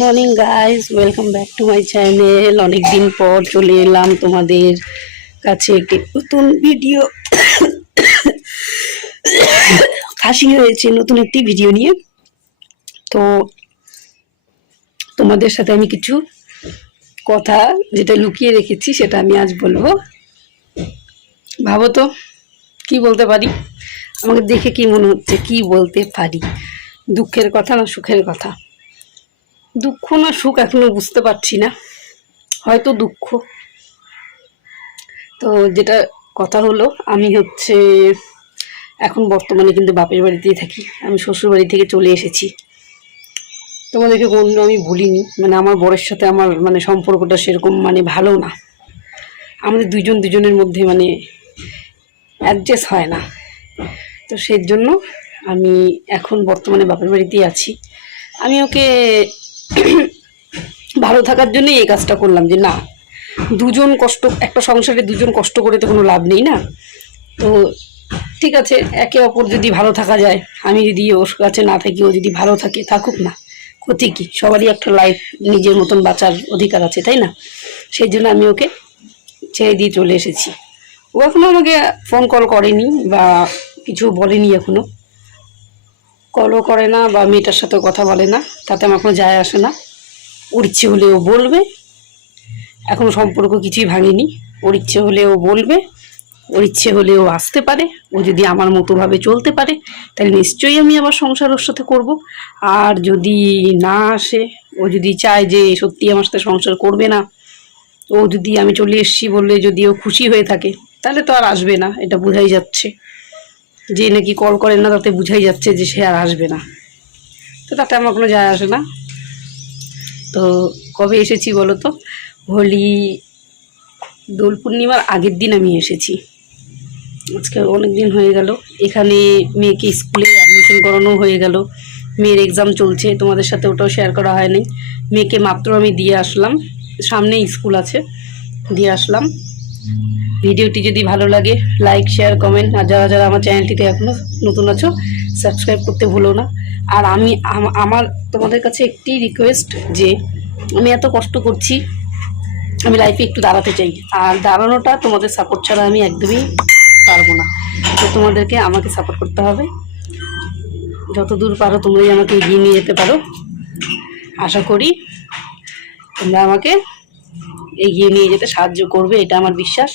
Morning guys, welcome back to my channel. অনেক দিন পর চলে এলাম তোমাদের কাছে একটি নতুন ভিডিও, কাশি হয়েছে, নতুন একটি ভিডিও নিয়ে। তো তোমাদের সাথে আমি কিছু কথা যেটা লুকিয়ে রেখেছি সেটা আমি আজ বলবো। ভাবো তো কি বলতে পারি? আমাকে দেখে কি মনে হচ্ছে? কি বলতে পারি? দুঃখের কথা না সুখের কথা? দুঃখ না সুখ এখনো বুঝতে পারছি না, হয়তো দুঃখ। তো যেটা কথা হলো, আমি এখন বর্তমানে কিন্তু বাপের বাড়িতেই থাকি। আমি শ্বশুর বাড়ি থেকে চলে এসেছি। তোমাদেরকে কোনদিন আমি ভুলিনি, আমার বরের সাথে আমার সম্পর্কটা সেরকম ভালো না। আমাদের দুজনের মধ্যে অ্যাডজাস্ট হয় না। তো সেই জন্য আমি এখন বর্তমানে বাপের বাড়িতেই আছি। আমি ওকে ভালো থাকার জন্যই এই কাজটা করলাম, যে না, একটা সংসারে দুজন কষ্ট করে তো কোনো লাভ নেই না। তো ঠিক আছে, একে অপর যদি ভালো থাকা যায়, আমি যদি ওর কাছে না থাকি, ও যদি ভালো থাকে, থাকুক না, ক্ষতি কি? সবারই একটা লাইফ নিজের মতন বাঁচার অধিকার আছে, তাই না? সেই জন্য আমি ওকে ছেড়ে দিয়ে চলে এসেছি। ও এখনো আমাকে ফোন কল করেনি বা কিছু বলেনি, এখনো কলও করে না বা মেয়েটার সাথে কথা বলে না, তাতে আমার কোনো যায় আসে না। ওর ইচ্ছে হলে ও বলবে, এখনো সম্পর্ক কিছুই ভাঙেনি। ওর ইচ্ছে হলে ও বলবে, ওর ইচ্ছে হলে ও আসতে পারে। ও যদি আমার মতো ভাবে চলতে পারে, তাহলে নিশ্চয়ই আমি আবার সংসার ওর সাথে করব। আর যদি না আসে, ও যদি চায় যে সত্যি আমার সাথে সংসার করবে না, ও যদি আমি চলে এসেছি বললে যদি ও খুশি হয়ে থাকে, তাহলে তো আর আসবে না। এটা বোঝাই যাচ্ছে, যে নাকি কল করে না তাতে বোঝাই যাচ্ছে যে সে আর আসবে না। তো তাতে আমার কোনো যায় আসে না। তো কবে এসেছি বলো তো? হোলি, দোল পূর্ণিমার আগের দিন আমি এসেছি। আজকে অনেক দিন হয়ে গেল। এখানে মেয়েকে স্কুলে অ্যাডমিশন করানো হয়ে গেল। মেয়ের এক্সাম চলছে, তোমাদের সাথে ওটাও শেয়ার করা হয়নি। মেয়েকে মাত্র আমি দিয়ে আসলাম, সামনেই স্কুল আছে, দিয়ে আসলাম। ভিডিওটি যদি ভালো লাগে, লাইক, শেয়ার, কমেন্ট। আর যারা যারা আমার চ্যানেলটিতে এখনও নতুন আছো, সাবস্ক্রাইব করতে ভুলো না। আর আমার তোমাদের কাছে একটি রিকোয়েস্ট, যে আমি এত কষ্ট করছি, আমি লাইফে একটু দাঁড়াতে চাই। আর দাঁড়ানোটা তোমাদের সাপোর্ট ছাড়া আমি একদমই পারবো না। তো তোমাদেরকে আমাকে সাপোর্ট করতে হবে। যত দূর পারো তোমরাই আমাকে এগিয়ে নিয়ে যেতে পারো। আশা করি তোমরা আমাকে এগিয়ে নিয়ে যেতে সাহায্য করবে, এটা আমার বিশ্বাস।